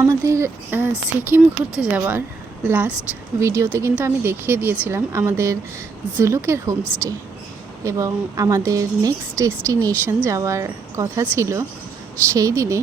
আমাদের সিকিম ঘুরতে যাওয়ার লাস্ট ভিডিওতে কিন্তু আমি দেখিয়ে দিয়েছিলাম আমাদের জুলুকের হোমস্টে এবং আমাদের নেক্সট ডেস্টিনেশন যাওয়ার কথা ছিল সেই দিনে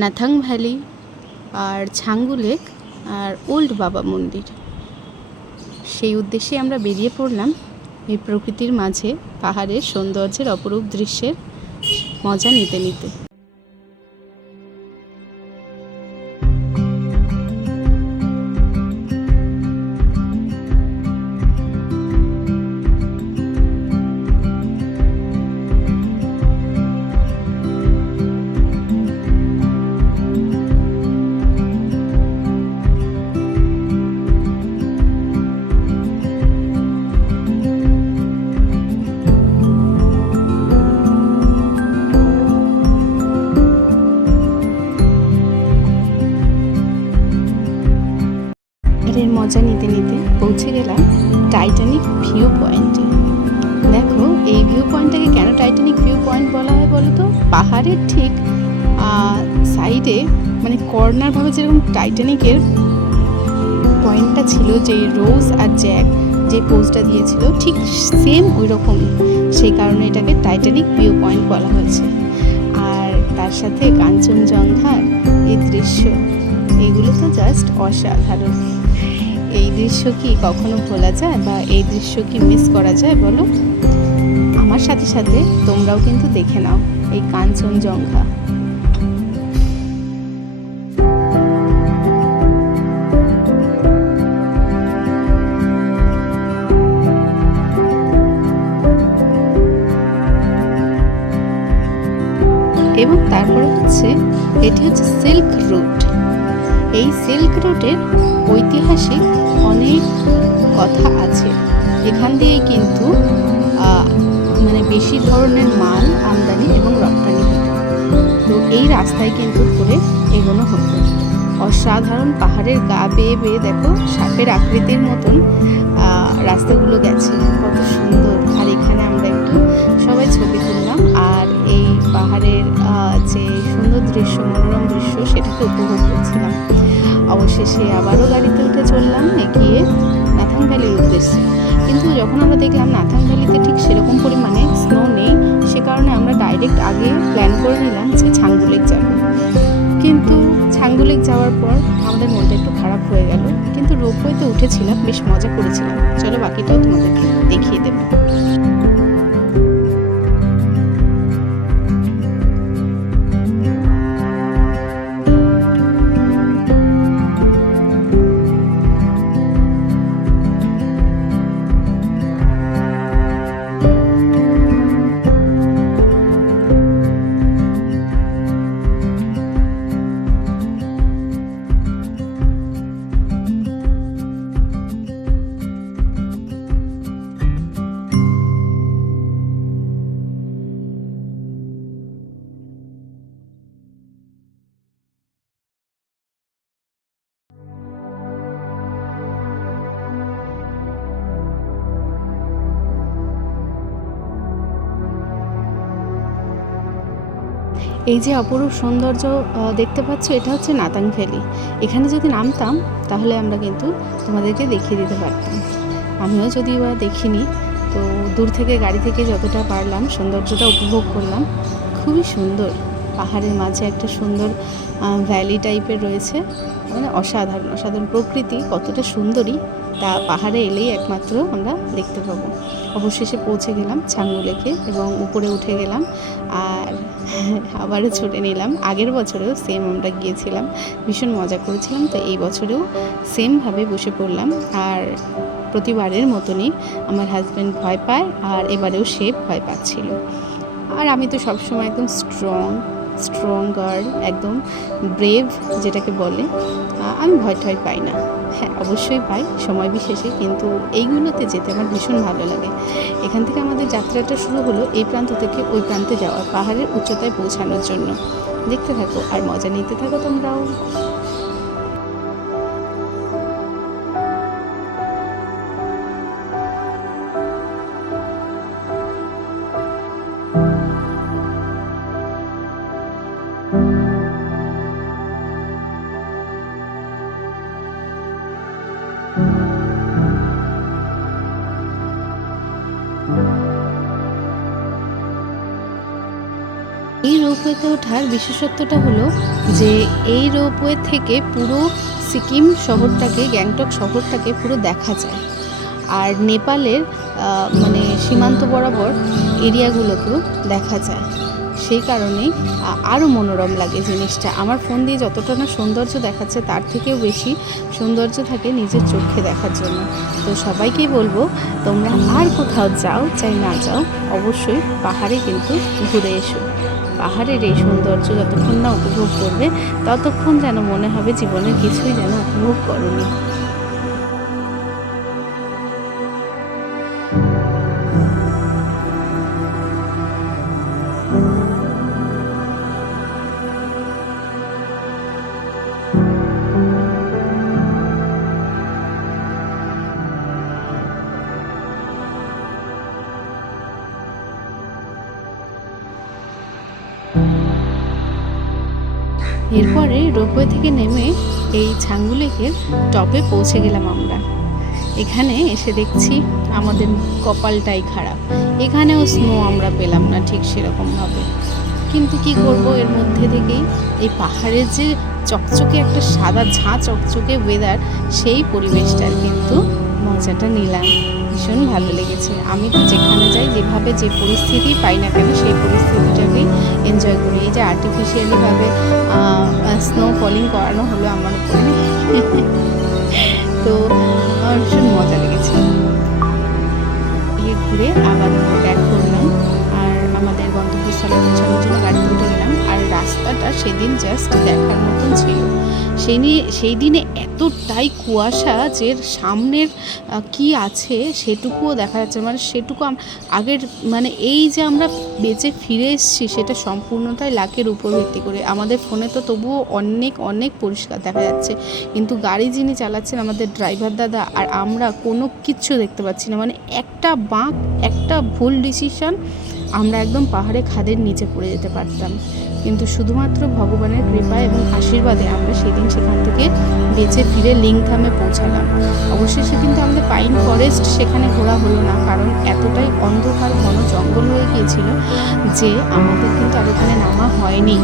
নাথাং ভ্যালি আর ছাঙ্গু লেক আর ওল্ড বাবা মন্দির। সেই উদ্দেশ্যে আমরা বেরিয়ে পড়লাম এই প্রকৃতির মাঝে পাহাড়ের সৌন্দর্যের অপরূপ দৃশ্যের মজা নিতে নিতে। মজা নিতে নিতে পৌঁছে গেলাম টাইটানিক ভিউ পয়েন্টে দেখো, এই ভিউ পয়েন্টটাকে কেন টাইটানিক ভিউ পয়েন্ট বলা হয় বলো তো পাহাড়ের ঠিক সাইডে মানে কর্নার ভাবে যেরকম টাইটানিকের পয়েন্টটা ছিল যে রোজ আর জ্যাক যে পোজটা দিয়েছিল, ঠিক সেম ওই রকমই সেই কারণে এটাকে টাইটানিক ভিউ পয়েন্ট বলা হয়েছে। আর তার সাথে কাঞ্চনজঙ্ঘার এই দৃশ্য, এগুলো তো জাস্ট অসাধারণ। দৃশ্য কি কখনো ভোলা যায় বা এই দৃশ্য কি মিস করা যায় বলো? আমার সাথে সাথে তোমরাও কিন্তু দেখে নাও এই কাঞ্চনজঙ্ঘা এবং তারপরে হচ্ছে, এটি হচ্ছে সিল্ক রুট। এই সিল্ক রুটের ঐতিহাসিক অনেক কথা আছে। এখান দিয়েই কিন্তু মানে বেশি ধরনের মাল আমদানি এবং রপ্তানি তো এই রাস্তায় কিন্তু ঘুরে এগোনো হতো। অসাধারণ পাহাড়ের গা বেয়ে বেয়ে দেখো, সাপের আকৃতির মতন রাস্তাগুলো গেছে। কত সুন্দর। আর এখানে আমরা একটু সবাই ছবি তুললাম। আর এই পাহাড়ের যে সুন্দর দৃশ্য, মনোরম দৃশ্য, সেটাকে উপভোগ করছিলাম। অবশেষে আবারও গাড়িতে আগে প্ল্যান করে নিলাম যে ছাঙ্গুলিক যাব। কিন্তু ছাঙ্গুলিক যাওয়ার পর আমাদের মনটা একটু খারাপ হয়ে গেল। কিন্তু রোপওয়েতে উঠেছিলাম, বেশ মজা করেছিলাম। চলো বাকিটাও তোমাদেরকে দেখিয়ে দেবো। এই যে অপরূপ সৌন্দর্য দেখতে পাচ্ছ, এটা হচ্ছে নাতাং ভ্যালি। এখানে যদি নামতাম, তাহলে আমরা কিন্তু তোমাদেরকে দেখিয়ে দিতে পারতাম। আমিও যদি বা দেখিনি, তো দূর থেকে, গাড়ি থেকে যতটা পারলাম, সৌন্দর্যটা উপভোগ করলাম। খুবই সুন্দর। পাহাড়ের মাঝে একটা সুন্দর ভ্যালি টাইপের রয়েছে। মানে অসাধারণ অসাধারণ প্রকৃতি, কতটা সুন্দরী তা পাহাড়ে এলেই একমাত্র আমরা দেখতে পাবো। অবশেষে পৌঁছে গেলাম ছাঙ্গু লেকে এবং উপরে উঠে গেলাম আর আবারও ছুটে নিলাম। আগের বছরেও সেম আমরা গিয়েছিলাম। ভীষণ মজা করেছিলাম। তো এই বছরেও সেমভাবে বসে পড়লাম। আর প্রতিবারের মতনই আমার হাজব্যান্ড ভয় পায় আর এবারেও সে ভয় পাচ্ছিল। আর আমি তো সবসময় একদম স্ট্রং স্ট্রং গার্ল একদম ব্রেভ যেটাকে বলে আমি ভয় টয় পাই না। হ্যাঁ অবশ্যই পাই সময় বিশেষে, কিন্তু এইগুলোতে যেতে আমার ভীষণ ভালো লাগে। এখান থেকে আমাদের যাত্রাটা শুরু হলো এই প্রান্ত থেকে ওই প্রান্তে যাওয়ার পাহাড়ের উচ্চতায় পৌঁছানোর জন্য। দেখতে থাকো আর মজা নিতে থাকো তোমরাও। রোপওয়েতে ওঠার বিশেষত্বটা হলো যে এই রোপওয়ে থেকে পুরো সিকিম শহরটাকে, গ্যাংটক শহরটাকে পুরো দেখা যায়। আর নেপালের মানে সীমান্ত বরাবর এরিয়াগুলোকেও দেখা যায়। সেই কারণে আরও মনোরম লাগে জিনিসটা। আমার ফোন দিয়ে যতটা না সৌন্দর্য দেখাচ্ছে, তার থেকেও বেশি সৌন্দর্য থাকে নিজের চোখে দেখার জন্য। তো সবাইকেই বলব, তোমরা আর কোথাও যাও, চাই না যাও, অবশ্যই পাহাড়ে কিন্তু ঘুরে এসো। পাহাড়ের এই সৌন্দর্য যতক্ষণ না উপভোগ করবে, ততক্ষণ যেন মনে হবে জীবনের কিছুই যেন উপভোগ করনি। এরপরে রোপওয়ে থেকে নেমে এই ছাঙ্গু লেকের টপে পৌঁছে গেলাম আমরা। এখানে এসে দেখছি আমাদের কপালটাই খারাপ। এখানেও স্নো আমরা পেলাম না ঠিক সেরকমভাবে। কিন্তু কি করব এর মধ্যে থেকেই? এই পাহাড়ের যে চকচকে একটা সাদা ঝাঁ, চকচকে ওয়েদার সেই পরিবেশটার কিন্তু মজাটা নিলাম। ভীষণ ভালো লেগেছে। আমি তো যেখানে যাই, যেভাবে যে পরিস্থিতি পাই না কেন, সেই পরিস্থিতিটাকেই এনজয় করি। এই যে আর্টিফিশিয়ালিভাবে স্নো ফলিং করানো হলো আমার উপরে। তো, আমার ভীষণ মজা লেগেছে। ঘুরে আবার ব্যাক করলাম। আর আমাদের গন্তব্যস্থলে পৌঁছানোর জন্য গাড়িতে উঠে গেলাম আর রাস্তাটা সেদিন জাস্ট দেখার মতন ছিল। সেই নিয়ে সেই দিনে এতটাই কুয়াশা যে সামনের কি আছে সেটুকুও দেখা যাচ্ছে মানে সেটুকু আগের মানে এই যে আমরা বেঁচে ফিরে এসেছি সেটা সম্পূর্ণটাই লাকের উপর ভিত্তি করে। আমাদের ফোনে তো তবুও অনেক অনেক পরিষ্কার দেখা যাচ্ছে। কিন্তু গাড়ি যিনি চালাচ্ছেন আমাদের ড্রাইভার দাদা আর আমরা কোনো কিচ্ছু দেখতে পাচ্ছি না। মানে একটা বাঁক, একটা ভুল ডিসিশন আমরা একদম পাহাড়ে খাদের নিচে পড়ে যেতে পারতাম। কিন্তু শুধুমাত্র ভগবানের কৃপা এবং আশীর্বাদে আমরা সেদিন সেখান থেকে বেঁচে ফিরে লিংথামে পৌঁছালাম। অবশেষে কিন্তু আমাদের পাইন ফরেস্ট সেখানে ঘোরা হলো না কারণ এতটাই অন্ধকার ঘন জঙ্গল হয়ে গিয়েছিল যে আমাদের কিন্তু আর ওখানে নামা হয়নি।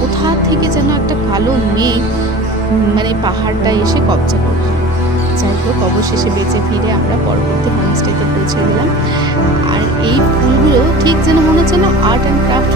কোথা থেকে যেন একটা কালো উম, মানে পাহাড়টা এসে কবজা করল। যাই হোক অবশেষে বেঁচে ফিরে আমরা পরবর্তী হোমস্টেতে পৌঁছে গেলাম আর এই ফুলগুলো ঠিক যেন মনে হচ্ছে না আর্ট অ্যান্ড ক্রাফট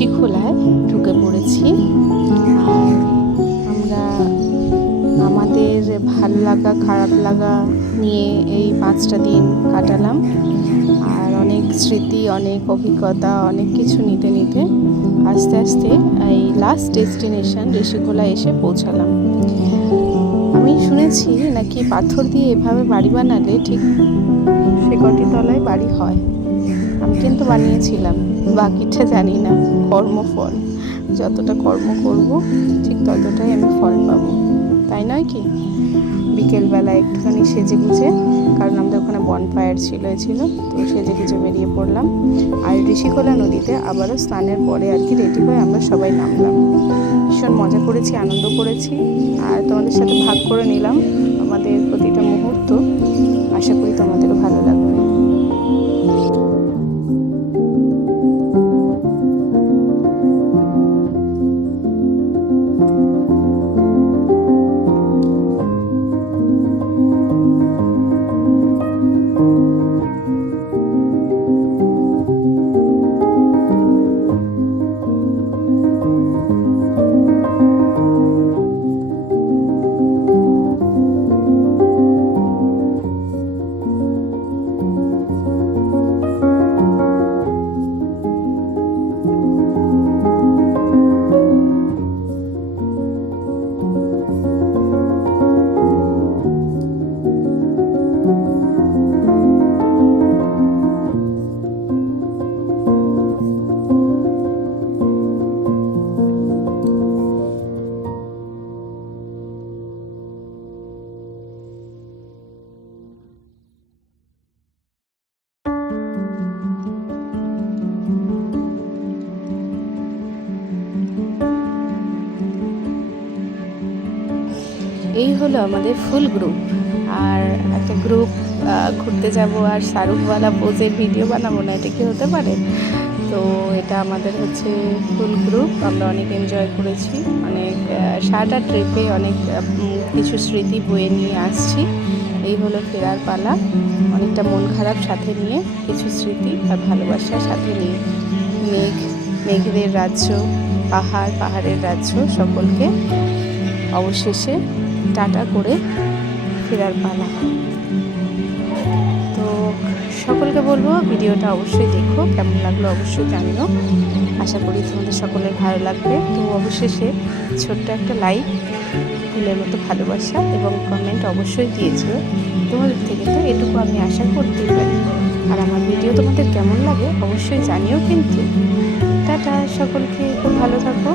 ঋষিখোলায় ঢুকে পড়েছি। আর আমরা আমাদের ভালো লাগা, খারাপ লাগা নিয়ে এই পাঁচটা দিন কাটালাম। আর অনেক স্মৃতি, অনেক অভিজ্ঞতা, অনেক কিছু নিতে নিতে আস্তে আস্তে এই লাস্ট ডেস্টিনেশন ঋষিখোলা এসে পৌঁছালাম। আমি শুনেছি নাকি পাথর দিয়ে এভাবে বাড়ি বানালে ঠিক সে কটি তলায় বাড়ি হয়। আমি কিন্তু বানিয়েছিলাম। বাকিটা জানি না। কর্মফল যতটা কর্ম করব, ঠিক ততটাই আমি ফল পাবো। তাই নয় কি? বিকেলবেলা একটুখানি সেজে গুজে, কারণ আমাদের ওখানে বনফায়ার ছিল ছিল, তো সেজে গুজে বেরিয়ে পড়লাম। আর ঋষিকোলা নদীতে আবারও স্নানের পরে আর কি রেডি হয়ে আমরা সবাই নামলাম। ভীষণ মজা করেছি, আনন্দ করেছি, আর তোমাদের সাথে ভাগ করে নিলাম আমাদের প্রতিটা মুহূর্ত। আশা করি তোমাদেরও ভালো লাগবে। আমাদের ফুল গ্রুপ আর একটা গ্রুপ ঘুরতে যাব আর শাহরুখওয়ালা পোজের ভিডিও বানাবো না, এটা কি হতে পারে? তো এটা আমাদের হচ্ছে ফুল গ্রুপ আমরা অনেক এনজয় করেছি। অনেক সারাটা ট্রিপে অনেক কিছু স্মৃতি বয়ে নিয়ে আসছি। এই হলো ফেরার পালা। অনেকটা মন খারাপ সাথে নিয়ে, কিছু স্মৃতি আর ভালোবাসা সাথে নিয়ে। মেঘ, মেঘেদের রাজ্য, পাহাড়, পাহাড়ের রাজ্য সকলকে অবশেষে টাটা করে ফেরার পালা। তো সকলকে বলব, ভিডিওটা অবশ্যই দেখো, কেমন লাগল অবশ্যই জানিও। আশা করি তোমাদের সকলের ভালো লাগবে। তো অবশেষে ছোট্ট একটা লাইক ফুলের মতো ভালোবাসা এবং কমেন্ট অবশ্যই দিয়েছ। তোমাদের থেকে তো এটুকু আমি আশা করতেই পারি। আর আমার ভিডিও তোমাদের কেমন লাগে অবশ্যই জানিও কিন্তু। টাটা, সকলকে খুব ভালো থাকো।